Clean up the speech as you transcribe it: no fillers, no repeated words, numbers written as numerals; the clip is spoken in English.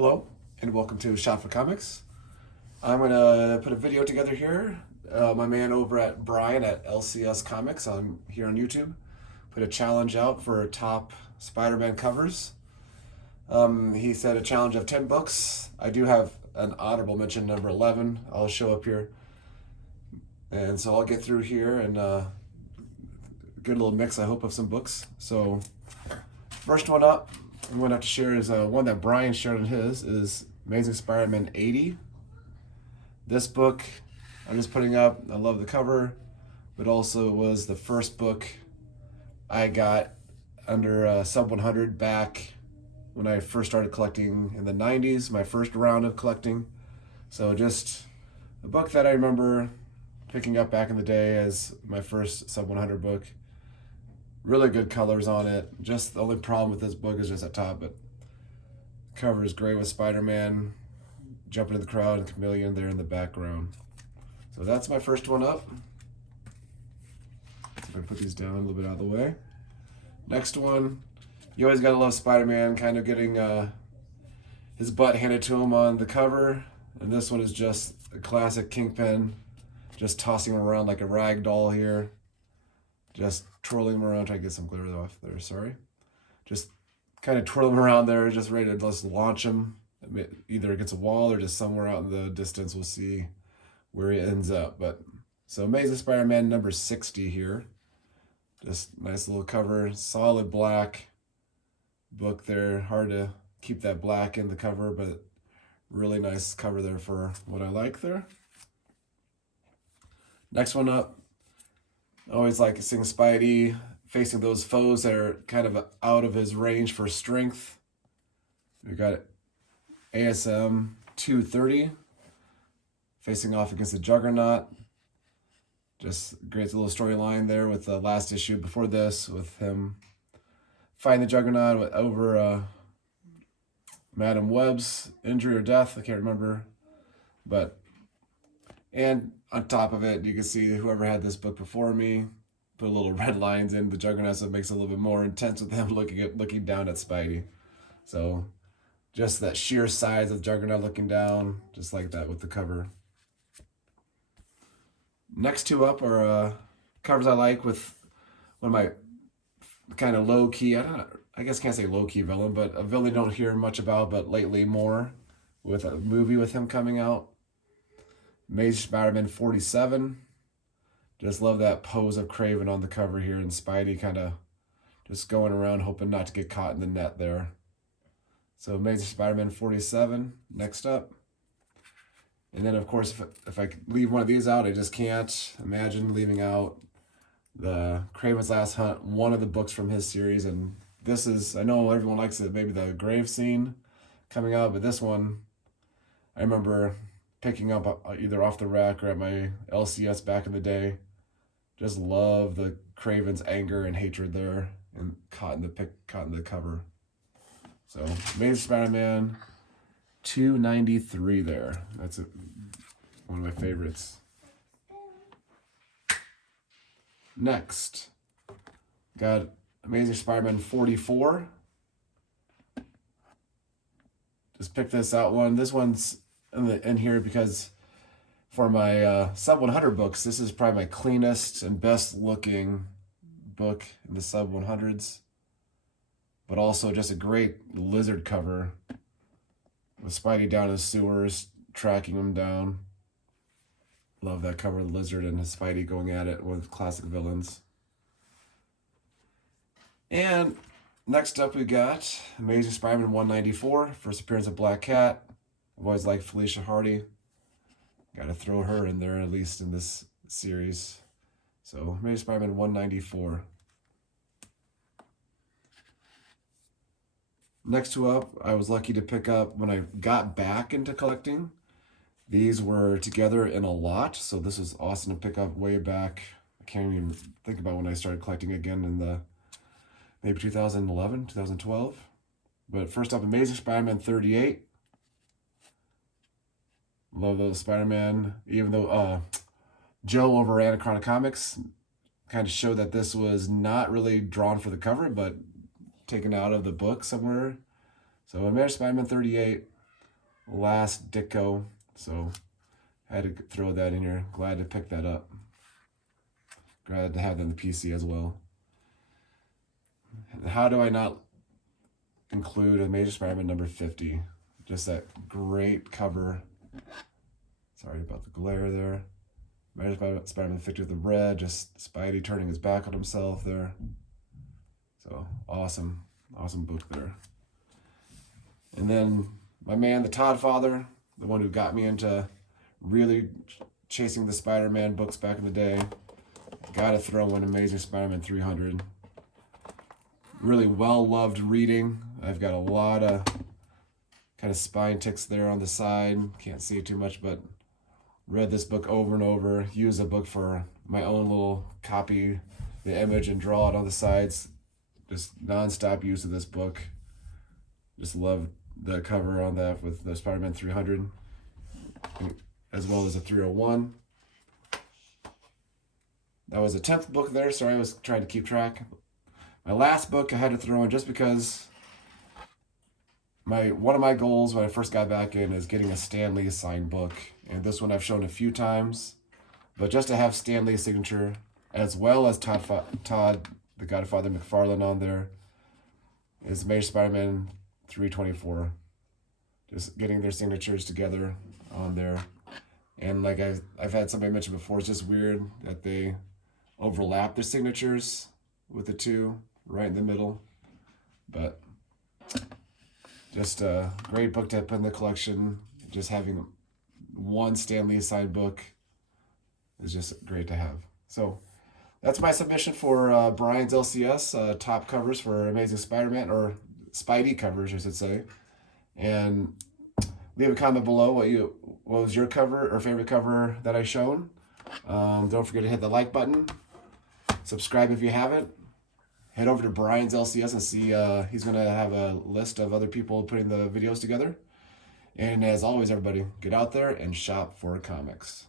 Hello, and welcome to Shop for Comics. I'm going to put a video together here. My man over at Brian at LCS Comics on here on YouTube put a challenge out for top Spider-Man covers. He said a challenge of 10 books. I do have an honorable mention, number 11. I'll show up here. And so I'll get through here and get a little mix, I hope, of some books. So, first one up, I'm going to have to share is one that Brian shared on his is Amazing Spider-Man 80. This book I'm just putting up. I love the cover, but also was the first book I got under sub 100 back when I first started collecting in the 90s, my first round of collecting. So just a book that I remember picking up back in the day as my first sub 100 book. Really good colors on it. Just the only problem with this book is just at top, but the cover is great with Spider-Man jumping in the crowd and Chameleon there in the background. So that's my first one up. If I put these down a little bit out of the way. Next one, you always gotta love Spider-Man kind of getting his butt handed to him on the cover. And this one is just a classic Kingpin, just tossing him around like a rag doll here. Just twirling him around, trying to get some glitter off there, sorry. Just kind of twirling him around there, just ready to just launch him. Either against a wall or just somewhere out in the distance. We'll see where he ends up. But so Amazing Spider-Man number 60 here. Just nice little cover, solid black book there. Hard to keep that black in the cover, but really nice cover there for what I like there. Next one up. I always like seeing Spidey facing those foes that are kind of out of his range for strength. We got ASM 230 facing off against the Juggernaut. Just great little storyline there with the last issue before this with him fighting the Juggernaut over Madam Web's injury or death. I can't remember. And on top of it, you can see whoever had this book before me put little red lines in the Juggernaut, so it makes it a little bit more intense with him looking down at Spidey. So just that sheer size of Juggernaut looking down, just like that with the cover. Next two up are covers I like with one of my kind of low-key, I guess can't say low-key villain, but a villain you don't hear much about, but lately more, with a movie with him coming out. Amazing Spider-Man 47. Just love that pose of Kraven on the cover here, and Spidey kind of just going around hoping not to get caught in the net there. So Amazing Spider-Man 47, next up. And then, of course, if I leave one of these out, I just can't imagine leaving out the Kraven's Last Hunt, one of the books from his series. And this is, I know everyone likes it, maybe the grave scene coming out, but this one, I remember picking up either off the rack or at my LCS back in the day. Just love the Kraven's anger and hatred there and caught in the cover. So Amazing Spider-Man 293 there. That's one of my favorites. Next, got Amazing Spider-Man 44. Just picked this out one. This one's in here because for my sub 100 books, this is probably my cleanest and best looking book in the sub 100s. But also just a great lizard cover with Spidey down in the sewers, tracking him down. Love that cover, the lizard and Spidey going at it, one of the classic villains. And next up we got Amazing Spider-Man 194, first appearance of Black Cat. I've always liked Felicia Hardy. Gotta throw her in there, at least in this series. So Amazing Spider-Man 194. Next two up, I was lucky to pick up when I got back into collecting. These were together in a lot, so this was awesome to pick up way back. I can't even think about when I started collecting again in the maybe 2011, 2012. But first up, Amazing Spider-Man 38. Love those Spider-Man, even though Joe over at Anachronic Comics kind of showed that this was not really drawn for the cover, but taken out of the book somewhere. So Amazing Spider-Man 38. last Ditko, so I had to throw that in here. Glad to pick that up. Glad to have that on the PC as well. And how do I not include Amazing Spider-Man number 50? Just that great cover. Sorry about the glare there. Amazing Spider-Man 50 with the red, just Spidey turning his back on himself there. So awesome, awesome book there. And then my man, the Todd father, the one who got me into really chasing the Spider-Man books back in the day. Gotta throw in Amazing Spider-Man 300. Really well-loved reading. I've got a lot of kind of spine ticks there on the side. Can't see too much, but read this book over and over. Use a book for my own little copy, the image, and draw it on the sides. Just non-stop use of this book. Just love the cover on that with the Spider-Man 300, as well as the 301. That was the 10th book there. Sorry, I was trying to keep track. My last book I had to throw in just because one of my goals when I first got back in is getting a Stan Lee signed book. And this one I've shown a few times. But just to have Stan Lee's signature, as well as Todd the Godfather McFarlane on there, is Amazing Spider-Man 324. Just getting their signatures together on there. And like I've had somebody mention before, it's just weird that they overlap their signatures with the two right in the middle. But just a great book to put in the collection. Just having one Stan Lee signed book is just great to have. So that's my submission for Brian's LCS top covers for Amazing Spider-Man, or Spidey covers, I should say. And leave a comment below what was your cover or favorite cover that I shown. Don't forget to hit the like button. Subscribe if you haven't. Head over to Brian's LCS and see he's going to have a list of other people putting the videos together. And as always, everybody, get out there and shop for comics.